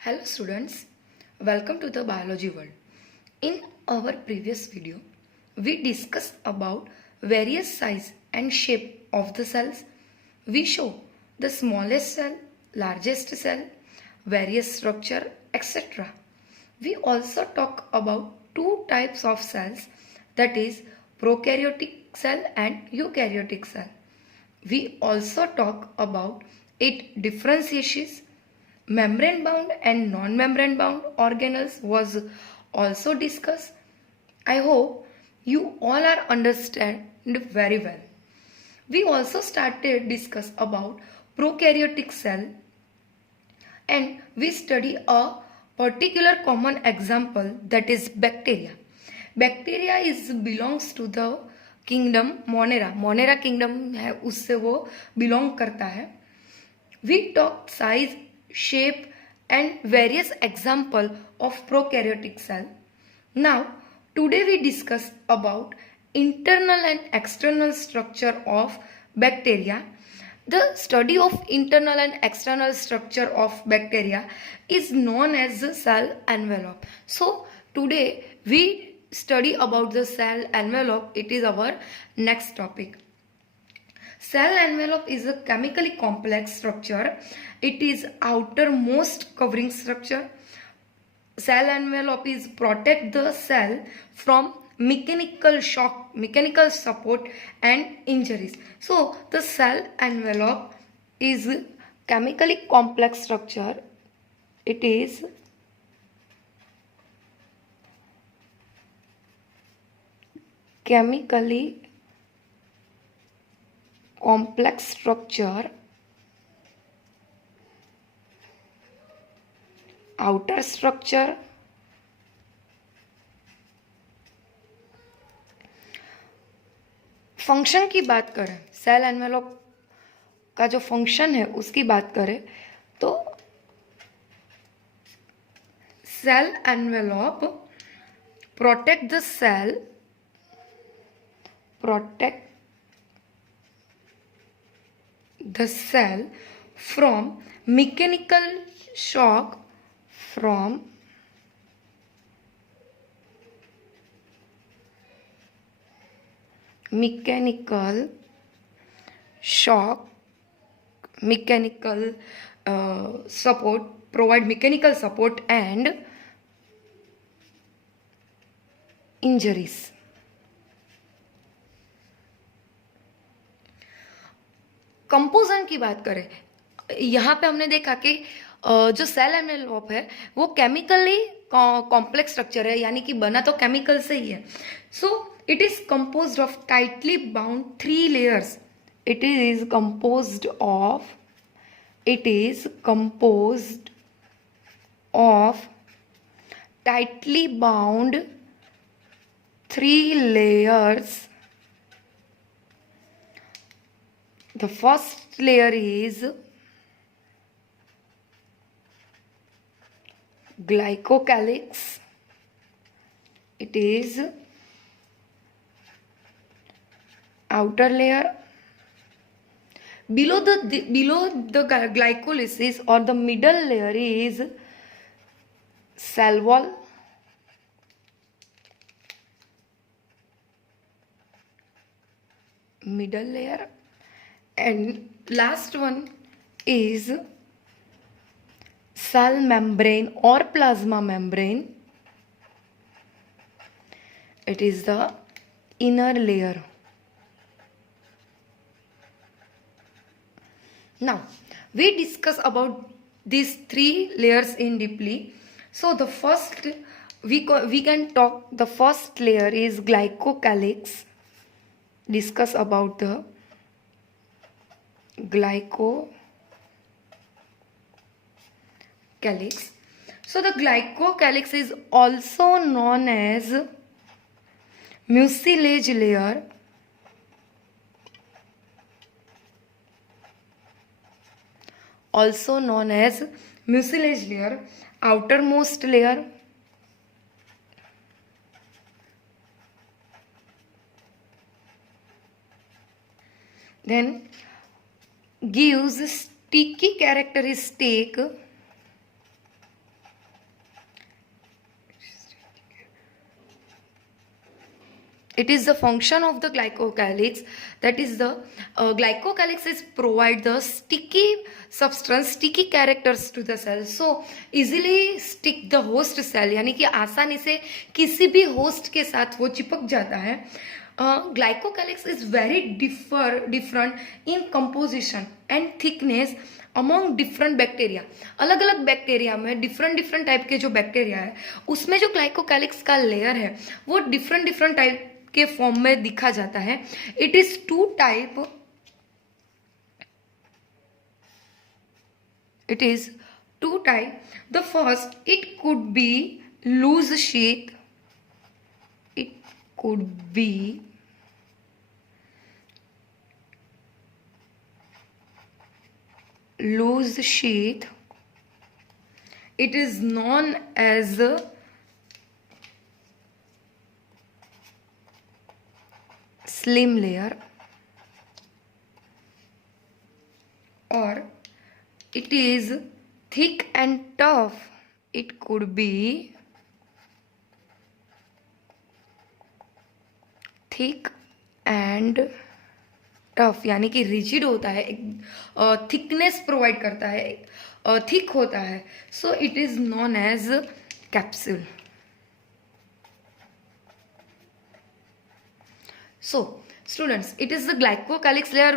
Hello students, welcome to the biology world. In our previous video, we discussed about various size and shape of the cells. We show the smallest cell, largest cell, various structure, etc. We also talk about two types of cells, that is prokaryotic cell and eukaryotic cell. We also talk about its differentiations. Membrane bound and non-membrane bound organelles was also discussed. I hope you all are understand very well. We also started discuss about prokaryotic cell, and we study a particular common example, that is bacteria. Bacteria is belongs to the kingdom Monera. Monera kingdom है, उससे वो belong करता है. We talk size, shape and various example of prokaryotic cell. Now, today we discuss about internal and external structure of bacteria. The study of internal and external structure of bacteria is known as the cell envelope. So, today we study about the cell envelope. It is our next topic. Cell envelope is a chemically complex structure. It is outermost covering structure. Cell envelope is protect the cell from mechanical shock, mechanical support and injuries. So the cell envelope is chemically complex structure. It is chemically complex structure. Outer structure, function की बात करें, cell envelope का जो function है उसकी बात करें तो cell envelope protect the cell, protect the cell from mechanical shock, from mechanical shock, mechanical support, provide mechanical support and injuries. कंपोजन की बात करें, यहाँ पे हमने देखा कि जो सेल एनवेलप है वो केमिकली कॉम्प्लेक्स स्ट्रक्चर है, यानी कि बना तो केमिकल से ही है. So it is composed of tightly bound 3 layers. It is composed of tightly bound 3 layers. The first layer is glycocalyx. It is outer layer. Below the glycolysis or the middle layer is cell wall. Middle layer. And last one is cell membrane or plasma membrane. It is the inner layer. Now we discuss about these 3 layers in deeply. So the first we can talk, the first layer is glycocalyx. Discuss about the glycocalyx. So the glycocalyx is also known as mucilage layer. Also known as mucilage layer, outermost layer. Then gives sticky characteristic it is the function of the glycocalyx, that is the glycocalyx is provide the sticky substance, sticky characters to the cell, so easily stick the host cell, यानी कि आसानी से किसी भी host के साथ वो चिपक जाता है. Glycocalyx is very different in composition and thickness among different bacteria. अलग अलग बैक्टीरिया में डिफरेंट टाइप के जो बैक्टीरिया है उसमें जो ग्लाइकोकैलिक्स का लेयर है वो डिफरेंट टाइप के फॉर्म में दिखा जाता है. It is two type, it is two type. The first, it could be loose sheath, it could be loose sheath, it is known as slim layer, or it is thick and tough, it could be thick and tough, यानी कि rigid होता है, thickness provide करता है, thick होता है. So it is known as capsule. So students, it is the glycocalyx layer,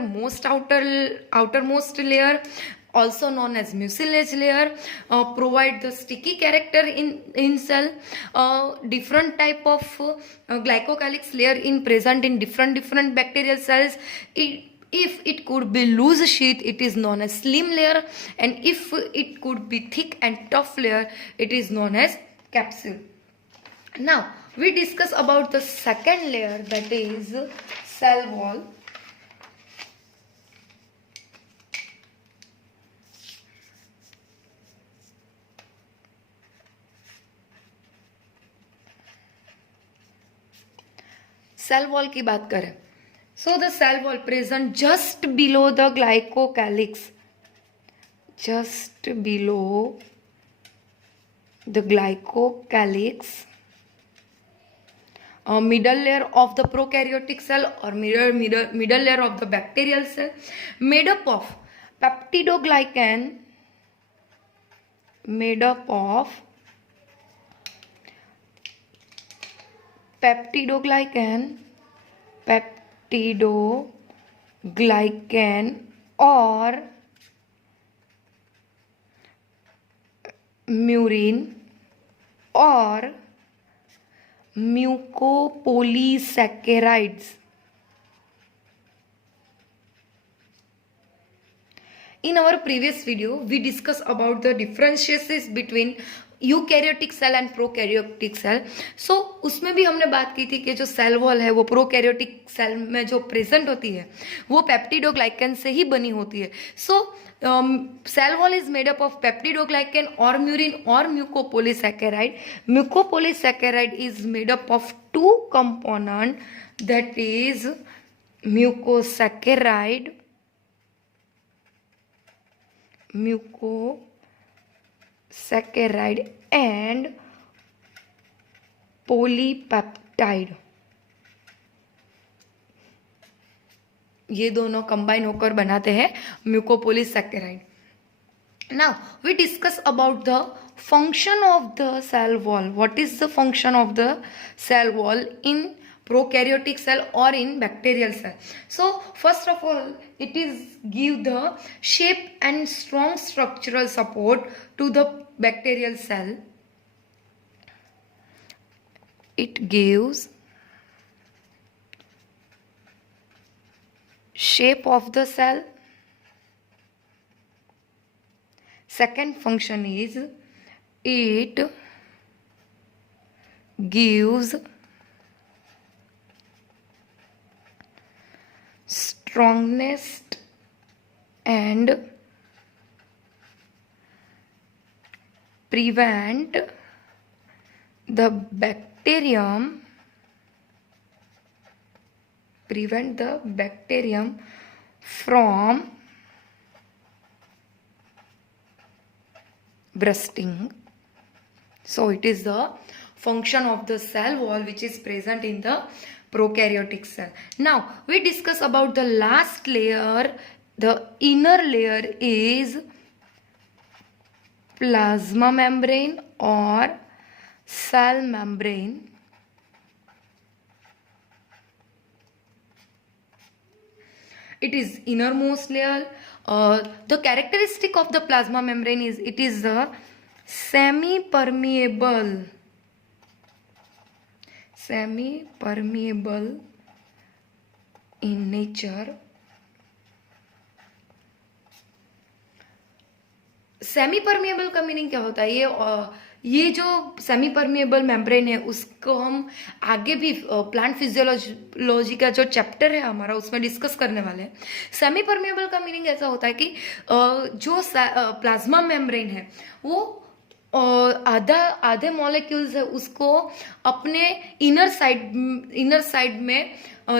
outermost layer, also known as mucilage layer, provide the sticky character in cell. Different type of glycocalyx layer in present in different bacterial cells. If it could be loose sheath, it is known as slim layer, and if it could be thick and tough layer, it is known as capsule. Now we discuss about the second layer, that is cell wall. Cell wall की बात करें, so the cell wall present just below the glycocalyx, just below the glycocalyx, middle layer of the prokaryotic cell or middle layer of the bacterial cell, made up of peptidoglycan, made up of peptidoglycan or murin or mucopolysaccharides. In our previous video, we discussed about the differences between eukaryotic cell and prokaryotic cell. So उसमें भी हमने बात की थी कि जो cell wall है वो प्रोकैरियोटिक सेल में जो प्रेजेंट होती है वो पेप्टिडोग्लाइकन से ही बनी होती है. सो cell wall is made up of peptidoglycan or murin or mucopolysaccharides. Mucopolysaccharide is made up of two components, that is mucosaccharide and polypeptide. ये दोनों कंबाइन होकर बनाते हैं mucopolysaccharide. Now we discuss about the function of the cell wall. What is the function of the cell wall in prokaryotic cell or in bacterial cell? So first of all, it is give the shape and strong structural support to the bacterial cell. It gives shape of the cell. Second function is it gives strongness and prevent the bacterium from bursting. So it is the function of the cell wall which is present in the prokaryotic cell. Now we discuss about the last layer. The inner layer is plasma membrane or cell membrane. It is innermost layer. The characteristic of the plasma membrane is it is a semi-permeable in nature. Semi permeable का meaning क्या होता है? ये जो semi permeable membrane है उसको हम आगे भी प्लांट फिजियोलॉजी का जो चैप्टर है हमारा उसमें डिस्कस करने वाले हैं. सेमी परमिएबल का मीनिंग ऐसा होता है कि जो प्लाज्मा मेम्ब्रेन है वो आधे मॉलिक्यूल्स है उसको अपने इनर साइड में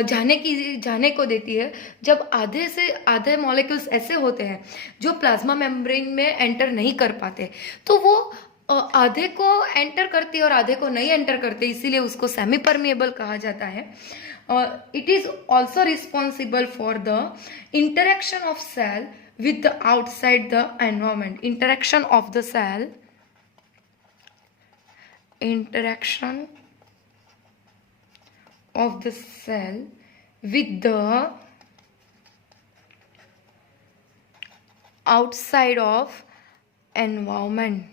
जाने को देती है. जब आधे से आधे मॉलिक्यूल्स ऐसे होते हैं जो प्लाज्मा मेम्ब्रेन में एंटर नहीं कर पाते, तो वो आधे को एंटर करती है और आधे को नहीं एंटर करते, इसीलिए उसको सेमी परमिएबल कहा जाता है. It is also responsible for the interaction of cell with the outside the environment. Interaction of the cell with the outside of environment.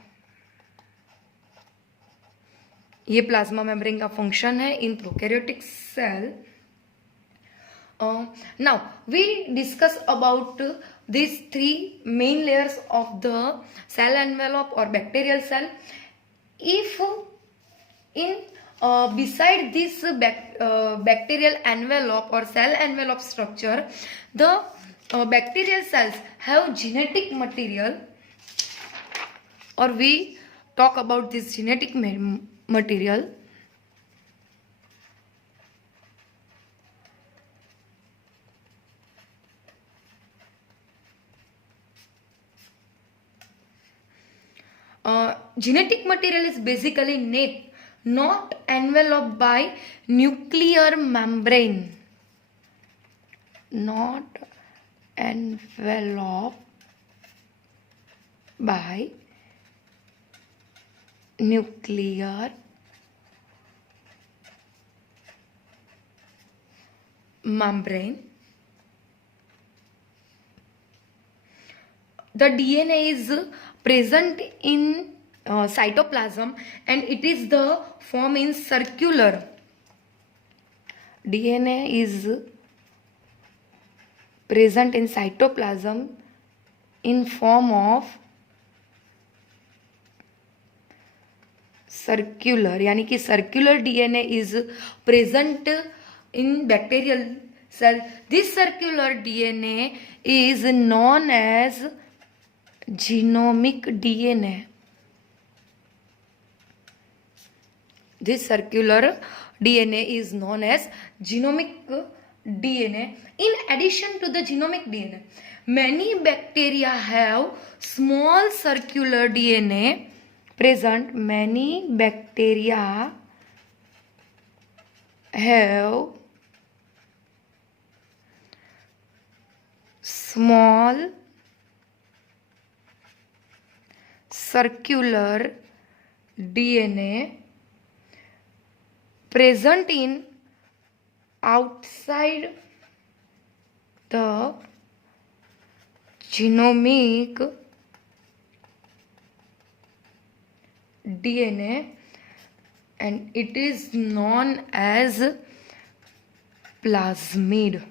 ये प्लाज्मा मेम्ब्रेन का फंक्शन है in prokaryotic cell. Now we discuss about these three main layers of the cell envelope or bacterial cell. If in beside this bacterial envelope or cell envelope structure, the bacterial cells have genetic material, or we talk about this genetic material. Genetic material is basically not enveloped by nuclear membrane. Not enveloped by nuclear membrane. The DNA is present in cytoplasm and it is the form in circular. DNA is present in cytoplasm in form of circular, यानी कि circular DNA is present in bacterial cell. This circular DNA is known as genomic DNA. This circular DNA is known as genomic DNA. In addition to the genomic DNA, many bacteria have small circular DNA present. Many bacteria have small circular DNA present in outside the genomic DNA, and it is known as plasmid.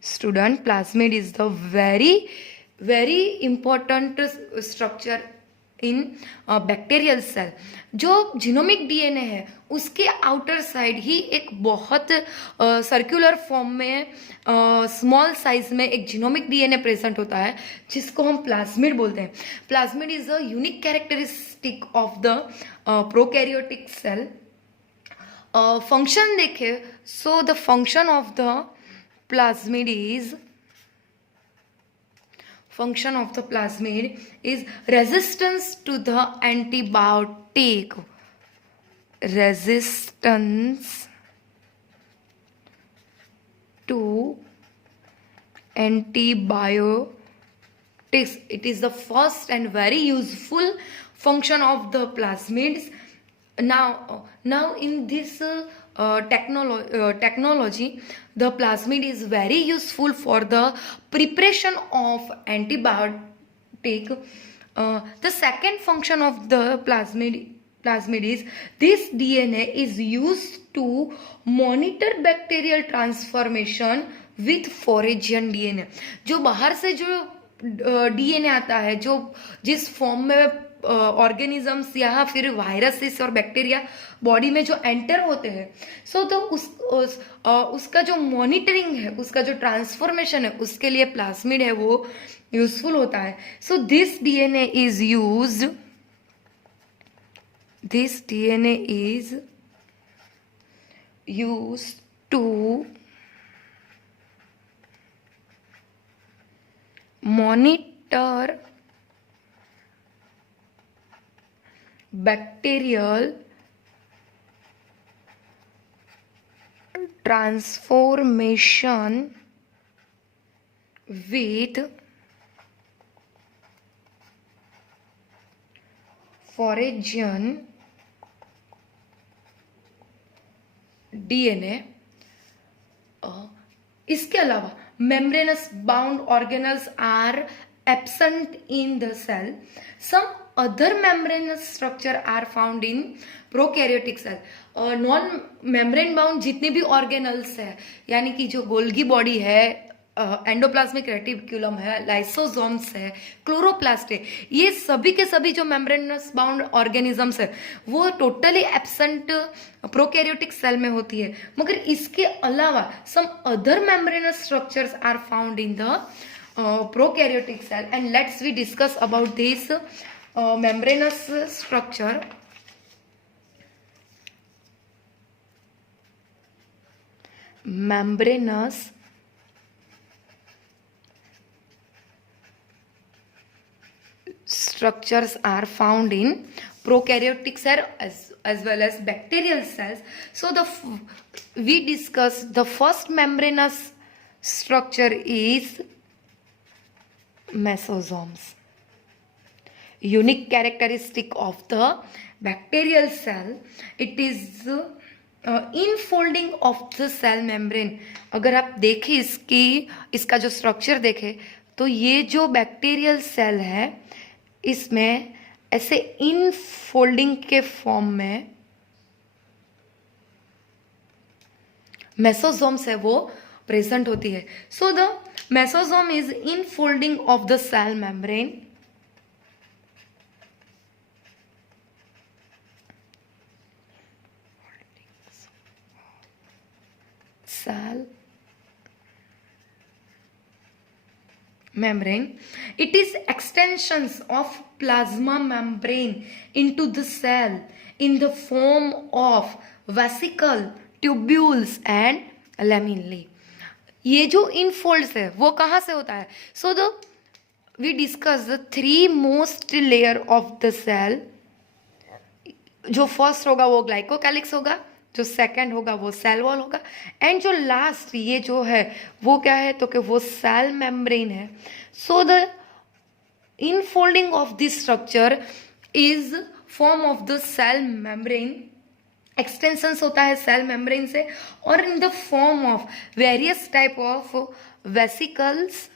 Student, plasmid is the very important structure in bacterial cell. जो genomic DNA है उसके outer side ही एक बहुत circular form में small size में एक genomic DNA present होता है जिसको हम प्लाज्मिड बोलते हैं. Plasmid is a unique characteristic of the prokaryotic cell. Function देखे so the function of the plasmid is function of the plasmid is resistance to the antibiotic. Resistance to antibiotics. It is the first and very useful function of the plasmids. Now in this technology, the plasmid is very useful for the preparation of antibiotic. The second function of the plasmid is this DNA is used to monitor bacterial transformation with foreign DNA. जो बाहर से जो DNA आता है, जो जिस form में organisms या फिर वायरसेस और बैक्टीरिया बॉडी में जो एंटर होते हैं, सो तो उसका जो मॉनिटरिंग है, उसका जो ट्रांसफॉर्मेशन है, उसके लिए प्लाज्मिड है वो यूजफुल होता है. So this DNA is used to monitor bacterial transformation with foreign DNA. इसके अलावा membranous bound organelles are absent in the cell. Some other membranous structure are found in prokaryotic cell. Non membrane bound जितने भी organelles है, यानी कि जो Golgi body है, endoplasmic reticulum है, लाइसोसोम्स है, क्लोरोप्लास्ट है, ये सभी के सभी जो मेम्ब्रेनस बाउंड ऑर्गेनिजम्स है वो टोटली एब्सेंट प्रोकैरियोटिक सेल में होती है. मगर इसके अलावा some other membranous structures are found in the prokaryotic cell. And let's we discuss about this membranous structure. membranous structures are found in prokaryotic cell as well as bacterial cells. So we discussed the first membranous structure is mesosomes. Unique characteristic of the bacterial cell, it is infolding of the cell membrane. अगर आप देखें इसका जो structure देखें तो ये जो bacterial cell है इसमें ऐसे इनफोल्डिंग के फॉर्म में मेसोसोम्स है वो प्रेजेंट होती है. So the mesosome is infolding of the cell membrane. Cell membrane. It is extensions of plasma membrane into the cell in the form of vesicle, tubules and lamellae. ये जो इनफोल्ड्स है वो कहाँ से होता है? So we discuss the three most layer of the cell. जो first होगा वो ग्लाइकोकैलिक्स होगा, जो सेकंड होगा वो सेल वॉल होगा, एंड जो लास्ट ये जो है वो क्या है तो कि वो सेल मेम्ब्रेन है. So the infolding of this structure is form of the cell membrane. Extensions होता है सेल मेम्ब्रेन से और in the form of various type of vesicles,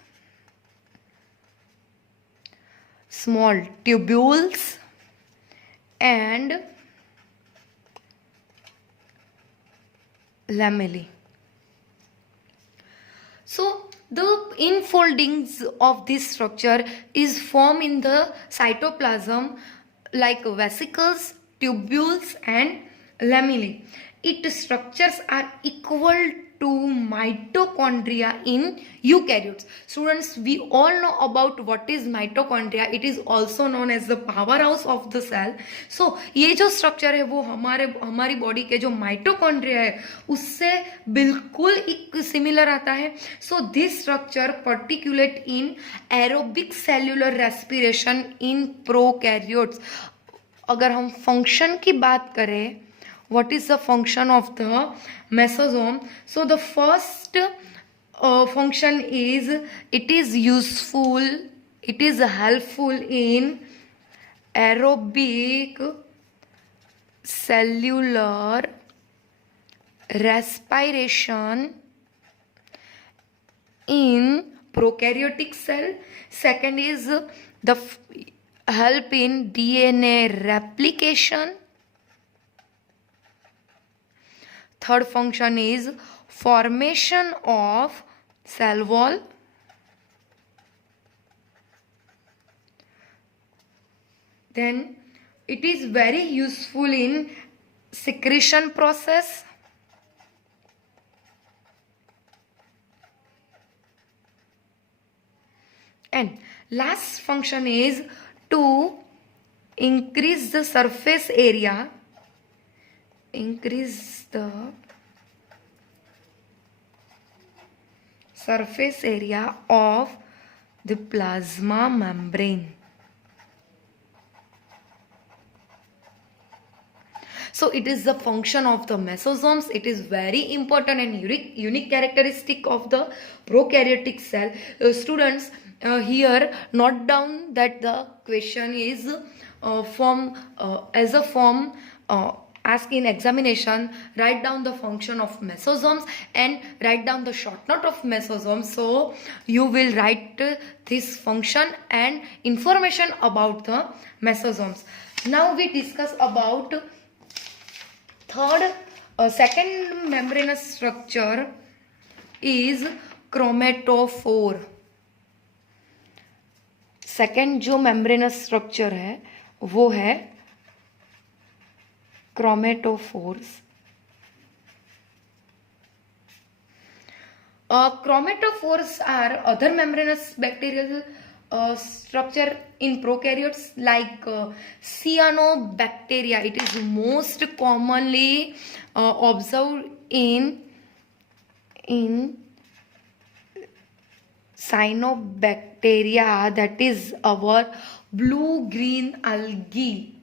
small tubules and lamellae. So the infoldings of this structure is formed in the cytoplasm like vesicles, tubules and lamellae. Its structures are equal to mitochondria in eukaryotes. Students, we all know about what is mitochondria. It is also known as the powerhouse of the cell. So ये जो structure है वो हमारी body के जो mitochondria है उससे बिल्कुल एक सिमिलर आता है. So this structure particulate in aerobic cellular respiration in prokaryotes. अगर हम फंक्शन की बात करें, what is the function of the mesosome? So the first function is it is useful, it is helpful in aerobic cellular respiration in prokaryotic cell. Second is the help in DNA replication. Third function is formation of cell wall. Then it is very useful in secretion process. And last function is to increase the surface area, increase the surface area of the plasma membrane. So it is the function of the mesosomes. It is very important and unique characteristic of the prokaryotic cell. Students, here note down that the question is as a form asked in examination. Write down the function of mesosomes and write down the short note of mesosomes. So you will write this function and information about the mesosomes. Now we discuss about second membranous structure is chromatophore. Second जो membranous structure है वो है chromatophores. Chromatophores are other membranous bacterial structure in prokaryotes like cyanobacteria. It is most commonly observed in cyanobacteria, that is our blue-green algae.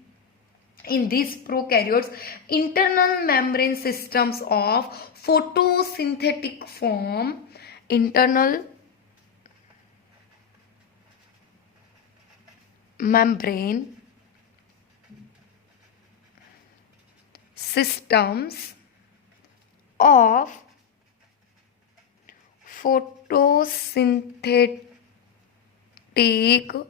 In these prokaryotes, internal membrane systems of photosynthetic form, internal membrane systems of photosynthetic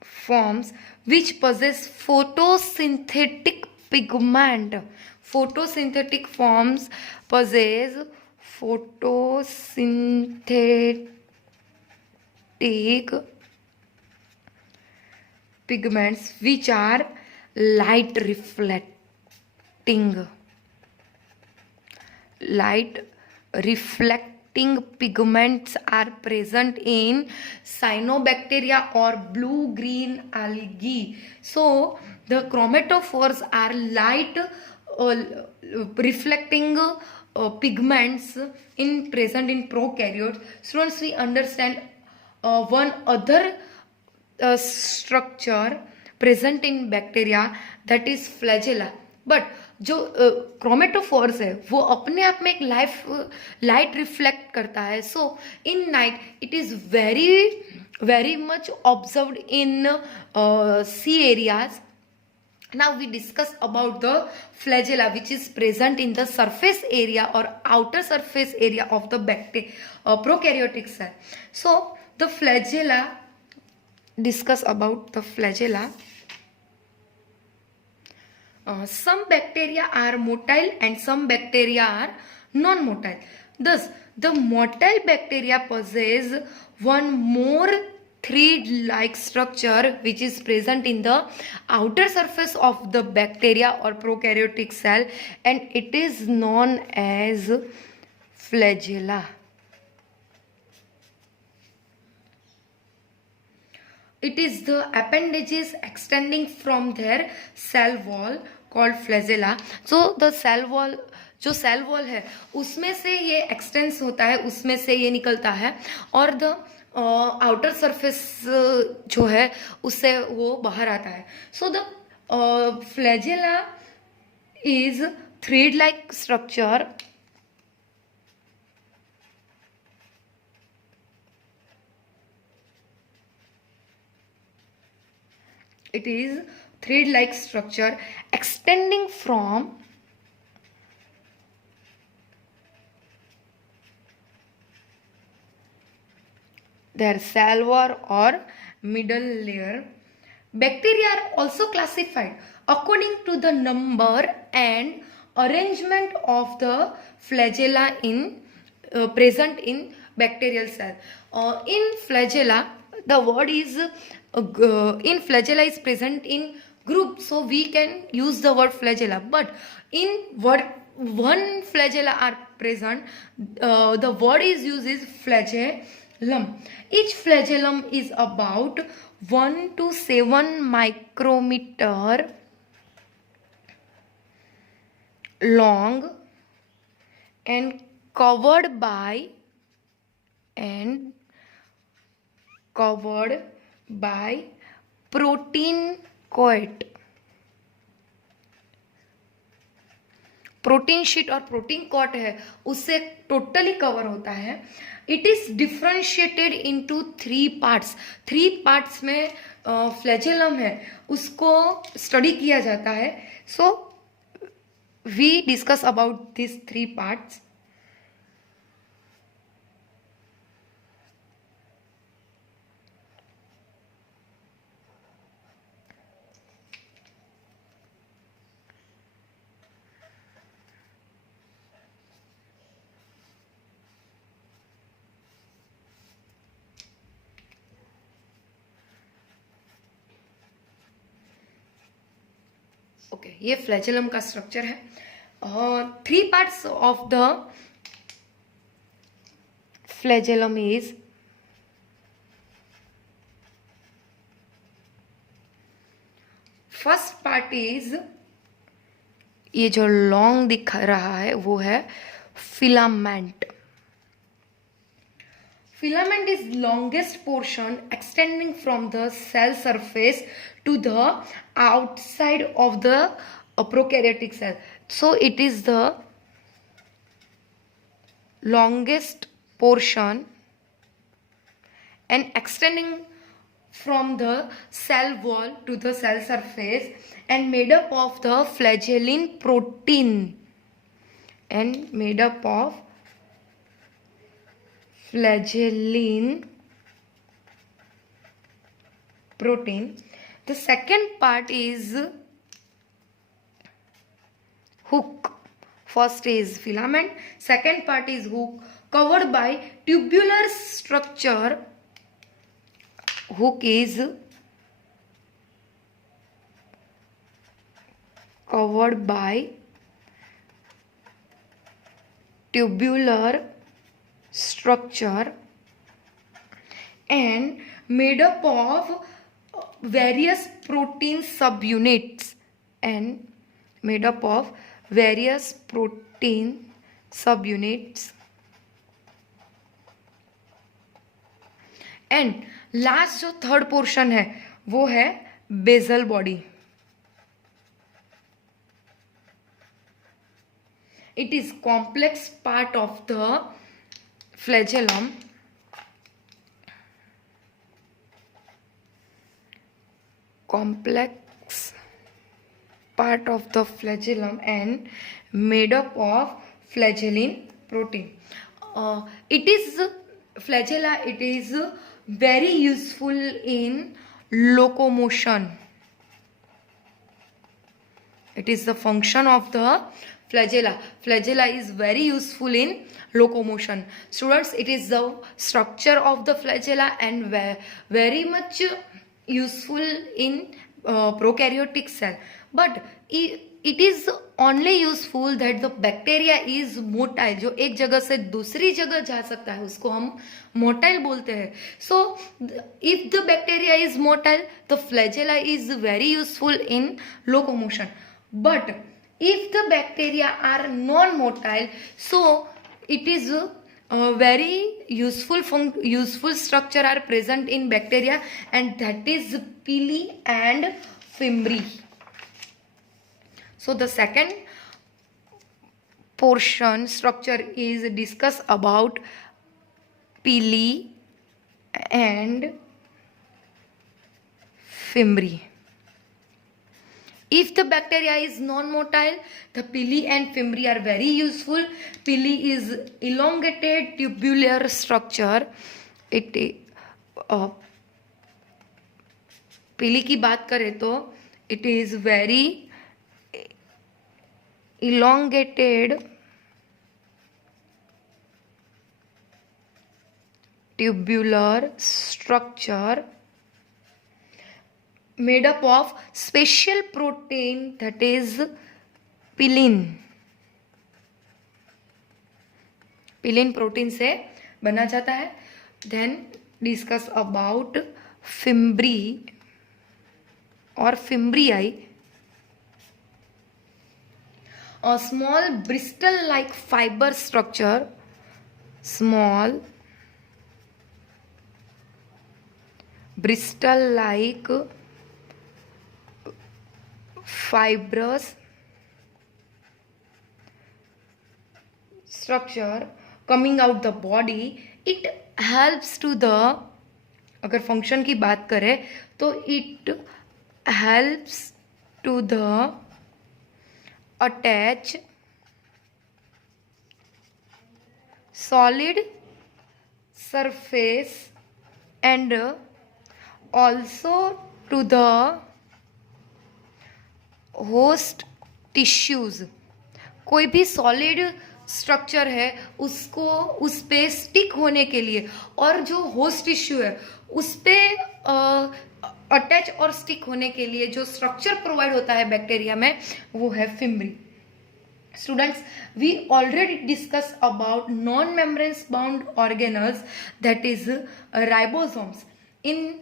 forms which possess photosynthetic pigment. Photosynthetic forms possess photosynthetic pigments which are light reflecting. Light reflecting pigments are present in cyanobacteria or blue-green algae. So the chromatophores are light reflecting pigments present in prokaryotes. Students, we understand one other structure present in bacteria, that is flagella. But जो chromatophores है वो अपने आप में एक light reflect करता है. So in night it is very much observed in sea areas. Now we discuss about the flagella which is present in the surface area or outer surface area of the prokaryotic cell. So the flagella, discuss about the flagella. Some bacteria are motile and some bacteria are non-motile. Thus, the motile bacteria possess one more thread-like structure which is present in the outer surface of the bacteria or prokaryotic cell, and it is known as flagella. It is the appendages extending from their cell wall called flagella. So the cell wall, जो cell wall है उसमें से ये expanse होता है, उसमें से ये निकलता है, और द आउटर सरफेस जो है उससे वो बाहर आता है. So the flagella is thread like structure It is thread-like structure extending from their cell wall or middle layer. Bacteria are also classified according to the number and arrangement of the flagella present in bacterial cell. In flagella, the word is in flagella is present in group, so we can use the word flagella. But in word one flagella are present, the word is used is flagellum. Each flagellum is about 1 to 7 micrometer long and covered by protein coat. Protein sheet और protein coat है उससे totally cover होता है. It is differentiated into 3 parts. 3 parts में flagellum है उसको study किया जाता है. So we discuss about this 3 parts. Okay, ये फ्लैजेलम का स्ट्रक्चर है. 3 parts of the flagellum is first part is ये जो लॉन्ग दिख रहा है वो है filament. Filament is longest portion extending from the cell surface to the outside of the prokaryotic cell. So it is the longest portion and extending from the cell wall to the cell surface and made up of the flagellin protein and made up of flagellin protein. The second part is hook. First is filament, second part is hook covered by tubular structure. Hook is covered by tubular structure and made up of various protein subunits and made up of various protein subunits. And last जो third portion है वो है basal body. It is complex part of the flagellum. Complex part of the flagellum and made up of flagellin protein. It is flagella. It is very useful in locomotion. It is the function of the flagella. Flagella is very useful in locomotion. Students, it is the structure of the flagella and very much useful in prokaryotic cell. But it is only useful that the bacteria is motile. जो एक जगह से दूसरी जगह जा सकता है उसको हम motile बोलते हैं. So if the bacteria is motile, the flagella is very useful in locomotion. But if the bacteria are non-motile, so it is very useful structure are present in bacteria, and that is pili and fimbriae. So the second portion structure is discuss about pili and fimbriae. the bacteria is non-motile, the pili and fimbriae are very useful. Pili is elongated tubular structure. पीली की बात करें तो it is very elongated tubular structure made up of special protein, that is pillin. Pillin protein से बना जाता है. Then discuss about fimbriae or fimbriae. A small bristle-like fiber structure, small bristle-like fibrous structure coming out the body. It helps to the, अगर function की बात करें तो it helps to the attach solid surface and also to the host tissues. कोई भी solid structure है उसको उस पे स्टिक होने के लिए और जो होस्ट टिश्यू है उस पे अटैच और स्टिक होने के लिए जो स्ट्रक्चर प्रोवाइड होता है बैक्टीरिया में वो है fimbriae. Students, we already discussed about non-membrane bound organelles, that is ribosomes. In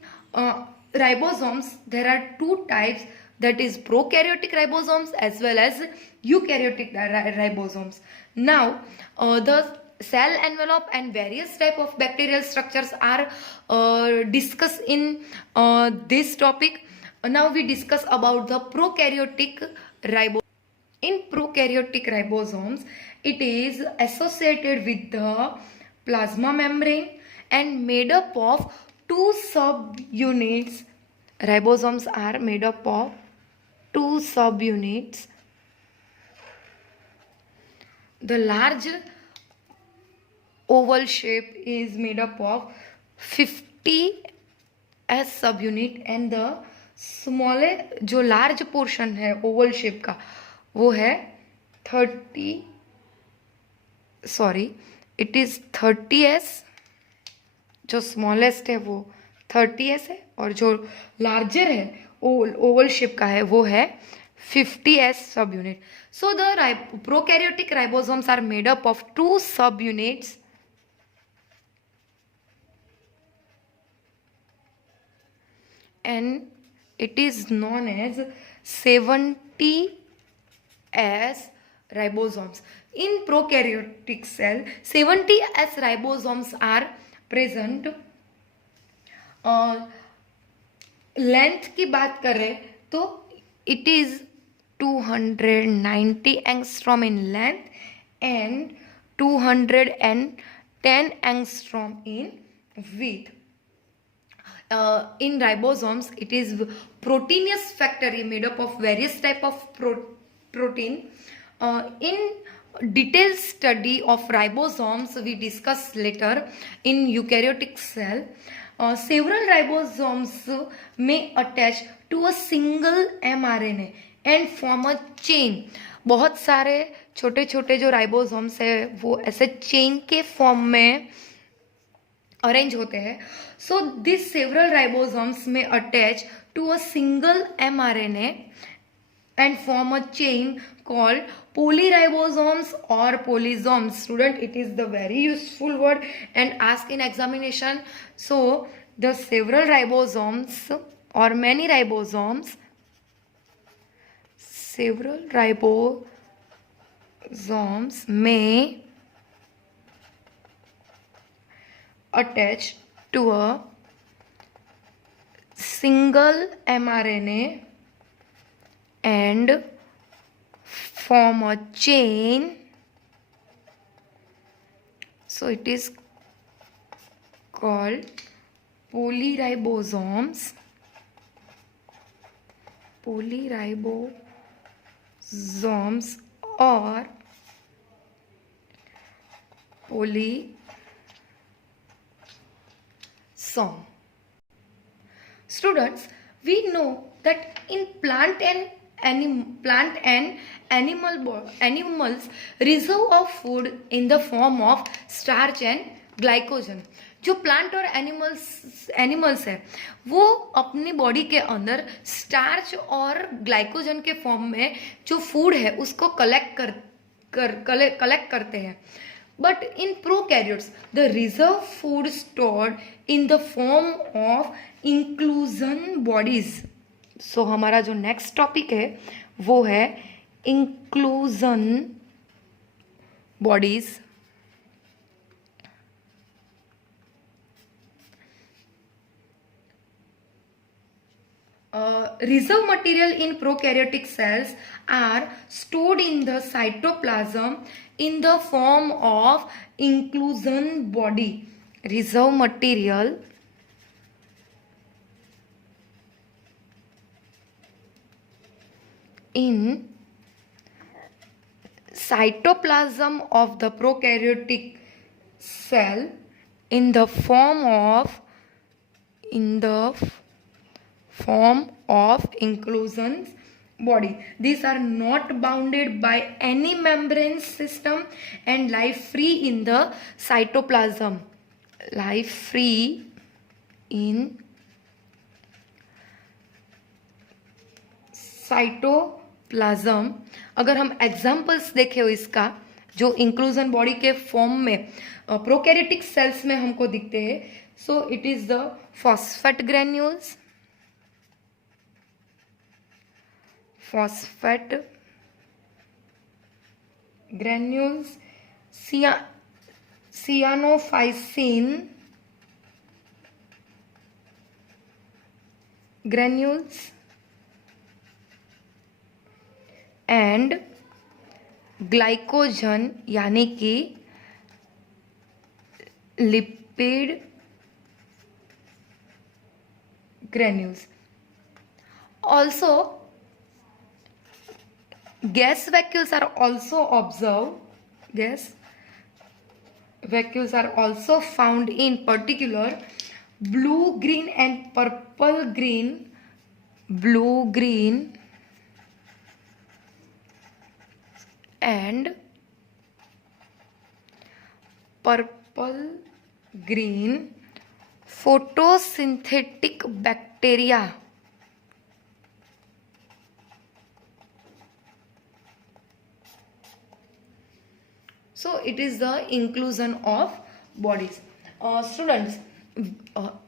ribosomes, there are two types, that is prokaryotic ribosomes as well as eukaryotic ribosomes. Now, the cell envelope and various type of bacterial structures are discussed in this topic. Now we discuss about the prokaryotic ribosomes. In prokaryotic ribosomes, it is associated with the plasma membrane and made up of two subunits. Ribosomes are made up of two subunits. The large oval shape is made up of 50 S subunit and the smaller जो large portion है oval shape का वो है 30 30s. जो smallest है वो 30s है और जो लार्जर है ओवल शेप का है वो है 50s subunit. So the prokaryotic ribosomes are made up of two subunits and it is known as 70s ribosomes. In prokaryotic cell, 70s ribosomes are present. Length की बात करें तो it is 290 angstrom in length and 210 angstrom in width. In ribosomes, it is proteinous factory made up of various type of protein. In detailed study of ribosomes, we discuss later. In eukaryotic cell, several ribosomes may attach to a single mRNA and form a chain. बहुत सारे छोटे छोटे जो ribosomes है वो ऐसे chain के form में अरेंज होते हैं. So these several ribosomes may attach to a single mRNA and form a chain called polyribosomes or polysomes. Student, it is the very useful word and asked in examination. So the several ribosomes or many ribosomes, several ribosomes may attach to a single mRNA and form a chain. So it is called polyribosomes. Polyribosomes. polysomes or polysome. Students, we know that in plant and animals reserve of food in the form of starch and glycogen. जो plant और animals है वो अपनी body के अंदर starch और glycogen के form में जो फूड है उसको कलेक्ट करते हैं. But in prokaryotes, the reserve food stored in the form of inclusion bodies. So हमारा जो नेक्स्ट टॉपिक है वो है inclusion bodies. Reserve material in prokaryotic cells are stored in the cytoplasm in the form of inclusion body. Reserve material in cytoplasm of the prokaryotic cell in the form of inclusion body. These are not bounded by any membrane system and live free in the cytoplasm. Live free in cytoplasm. अगर हम examples देखें इसका जो inclusion body के form में prokaryotic cells में हमको दिखते हैं, सो it is the phosphate granules, cyanophysine granules and glycogen यानी कि lipid granules. Also gas vacuoles are also observed. Gas vacuoles are also found in particular blue green and purple green and purple green photosynthetic bacteria. So it is the inclusion of bodies. Students,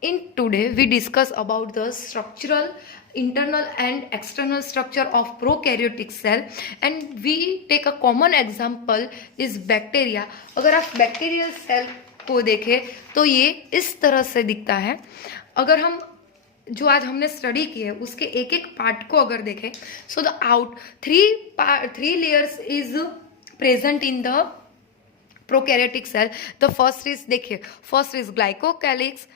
in today we discuss about the structural, internal and external structure of prokaryotic cell, and we take a common example is bacteria. अगर आप bacterial cell को देखें तो ये इस तरह से दिखता है. अगर हम जो आज हमने स्टडी की है उसके एक एक पार्ट को अगर देखें, so the three layers is present in the prokaryotic cell. The first is देखिए, first is glycocalyx,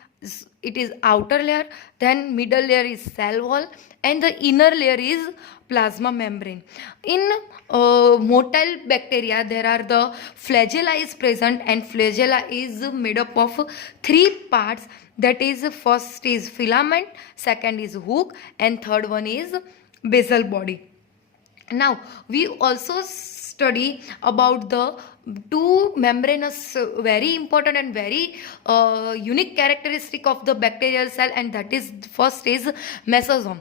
it is outer layer, then middle layer is cell wall and the inner layer is plasma membrane. In motile bacteria there are the flagella is present, and flagella is made up of three parts, that is first is filament, second is hook and third one is basal body. Now we also study about the two membranous very important and very unique characteristic of the bacterial cell, and that is first is mesosome.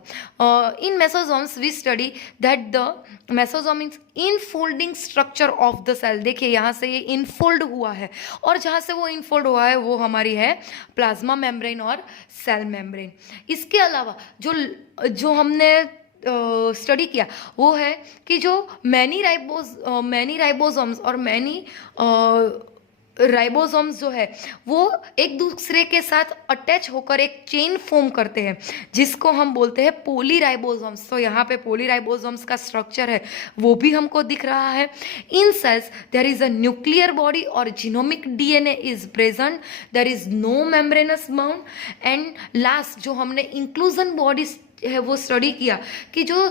In mesosomes we study that the mesosome is infolding structure of the cell. देखिए यहाँ से ये infold हुआ है और जहाँ से वो इनफोल्ड हुआ है वो हमारी है प्लाज्मा मेम्ब्रेन और सेल मेम्ब्रेन. इसके अलावा जो हमने स्टडी किया वो है कि जो मैनी राइबोसोम्स और मैनी राइबोसोम्स जो है वो एक दूसरे के साथ अटैच होकर एक चेन फॉर्म करते हैं जिसको हम बोलते हैं पोलीराइबोसोम्स. तो यहाँ पे पोलीराइबोसोम्स का स्ट्रक्चर है वो भी हमको दिख रहा है. In cells there is a nuclear body और genomic DNA is present, there is no membranous bound. And last जो हमने इंक्लूजन बॉडी है वो स्टडी किया कि जो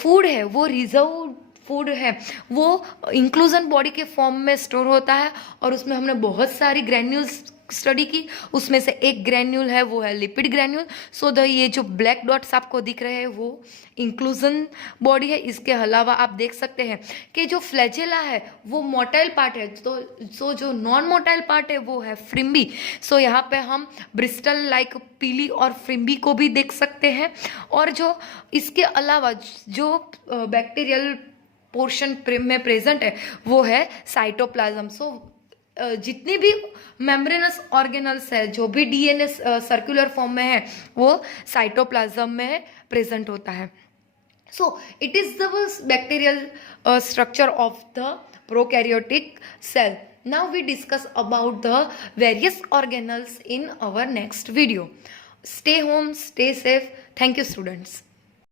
फूड है वो रिजर्व फूड है वो इंक्लूजन बॉडी के फॉर्म में स्टोर होता है, और उसमें हमने बहुत सारी ग्रैन्यूल्स स्टडी की। उसमें से एक ग्रैन्यूल है वो है लिपिड ग्रैन्यूल। सो द ये जो ब्लैक डॉट्स आपको दिख रहे हैं वो इंक्लूजन बॉडी है। इसके अलावा आप देख सकते हैं कि जो फ्लैजेला है वो मोटाइल पार्ट है, तो जो नॉन मोटाइल पार्ट है वो है फ्रिम्बी। सो यहाँ पे हम ब्रिस्टल लाइक पीली और फ्रिम्बी को भी देख सकते हैं। और जो इसके अलावा जो बैक्टीरियल पोर्शन में प्रेजेंट है वो है साइटोप्लाज्म। सो जितनी भी मेम्ब्रेनस ऑर्गेनल्स है, जो भी डीएनए सर्कुलर फॉर्म में है वो साइटोप्लाज्म में प्रेजेंट होता है। So it is the bacterial structure of the prokaryotic cell. Now we discuss about the various organelles in our next video. Stay home, stay safe. Thank you, students.